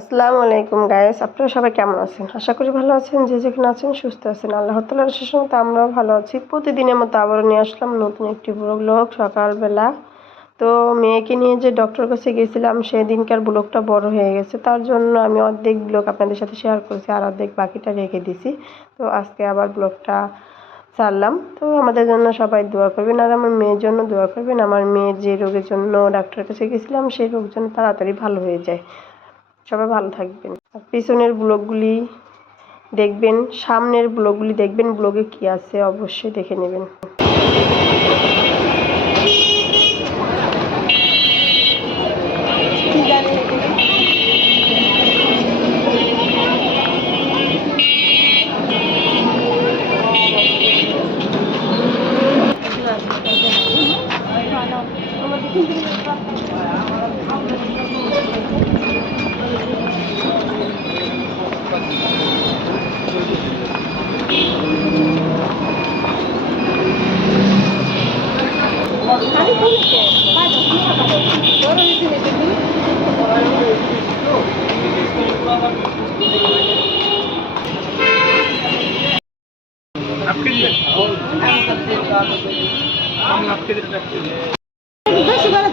আসসালামু আলাইকুম গায়েস আপনারা সবাই কেমন আছেন? আশা করি ভালো আছেন, যে যেখানে আছেন সুস্থ আছেন। আল্লাহ তালার শেষ মতো আমরাও ভালো আছি। প্রতিদিনের মতো আবারও নিয়ে আসলাম নতুন একটি ব্লগ। সকালবেলা তো মেয়েকে নিয়ে যে ডক্টর কাছে গেছিলাম সেদিনকার ব্লগটা বড় হয়ে গেছে। তার জন্য আমি অর্ধেক ব্লগ আপনাদের সাথে শেয়ার করেছি আর অর্ধেক বাকিটা রেখে দিছি। তো আজকে আবার ব্লগটা ছাড়লাম। তো আমাদের জন্য সবাই দোয়া করবেন আর আমার মেয়ের জন্য দোয়া করবেন। আমার মেয়ের যে রোগের জন্য ডাক্তারের কাছে গেছিলাম সেই রোগ যেন তাড়াতাড়ি ভালো হয়ে যায়। সবাই ভালো থাকবেন। আর পিছনের ব্লগগুলি দেখবেন, সামনের ব্লগগুলি দেখবেন, ব্লগে কি আছে অবশ্যই দেখে নেবেন।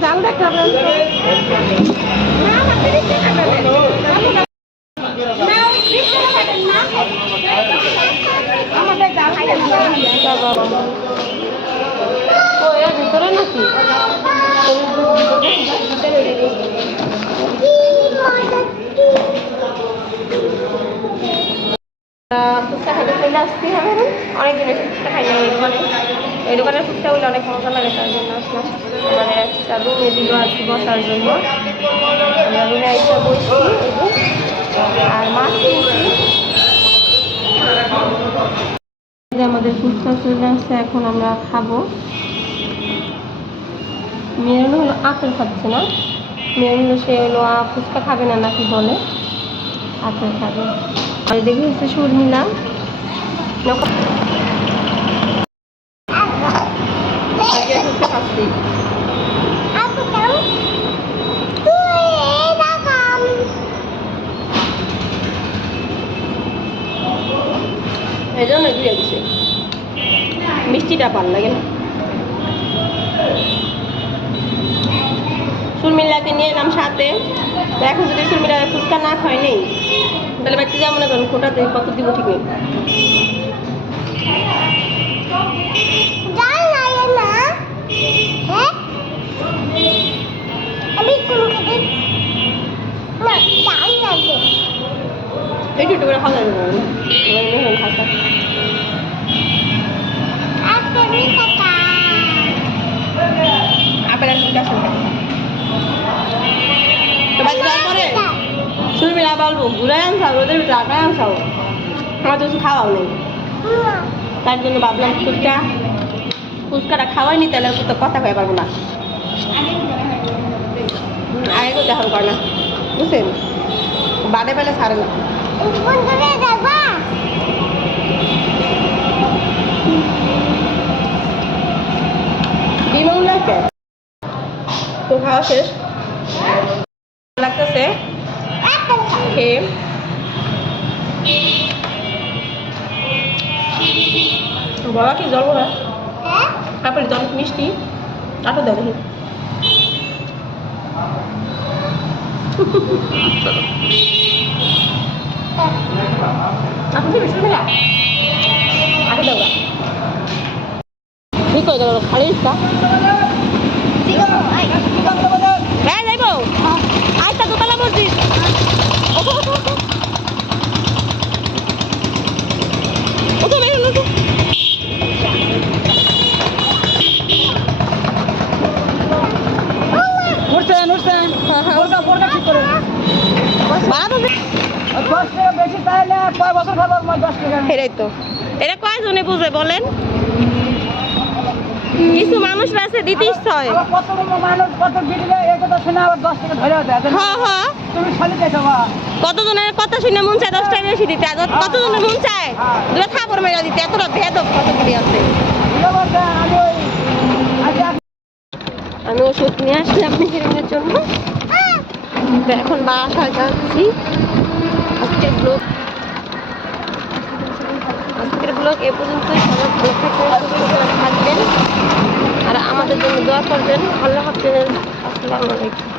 জাল দেখাবে ফুচকা ফুচকা খাই অনেক তার জন্য আমাদের বসার জন্য। আর মাছ ফুচকা চলে আসছে, এখন আমরা খাব। মেয়ের হলো আপেল খাচ্ছে না? মেয়ের হলো সে হলো ফুচকা খাবে না নাকি বলে? আপেল খাবে। দেখি হচ্ছে শর্মিলা এই মিষ্টিটা পান লাগে না সুরমিল্লাকে নিয়ে এলাম সাথে এখন যদি সুরমিল্লা ফুচকা না খায় নেই যা মনে করেন খোটাতে কত দিব ঠিক নেই এই দুটো করে খাওয়া যাবে না মেহের খাতা আপেল আর ফুচকা আসলে তো বাচ্চা যাওয়ার পরে সুরমিলা বলব ঘুরে আনছাও রোদের ভিতরে আটায় আনছাও আমার তো কিছু খাওয়াও নেই। তার জন্য ভাবলাম ফুচকা। ফুচকাটা খাওয়াইনি, তাহলে তো কথা কয়ে পারব না। আগে তো দেখা না। বুঝছেন? বাদে পেলে ছাড়ে না। তো খাওয়া শেষ। লাগতেছে? খেয়ে বলা কি জল না তারপরে জল মিষ্টি দেয় দেখি আপনি। কি করে খালি হ্যাঁ, বোরকা বোরকা ঠিক করে দশ টাকা বেশি তাহলে কয় বছর খাব আমার দশ টাকা? এটাই তো। এটা কয়জনে বুঝে বলেন? কিছু মানুষ আছে দিতে ইচ্ছা হয়। কত মানুষ কত বিড়িলে এই কথা শুনে আবার দশ টাকা ধরে দেয়। হ্যাঁ হ্যাঁ তুমি খালি দেখো বা কতজনের কথা শুনে মন চায় দশ টাকা বেশি দিতে? আর কতজনের মন চায়? দুটো থাপড় মেরা দিতে। এতটা ভেদব কতগুলি আছে। আমি ওই ওষুধ নিয়ে আসলাম মেহেরিনের জন্য। এখন বাসা যাচ্ছি। আজকের ব্লগ আজকের ব্লগ এ ভালো থাকবেন আর আমাদের জন্য দোয়া করবেন। আল্লাহ হাফিজ। আসসালামু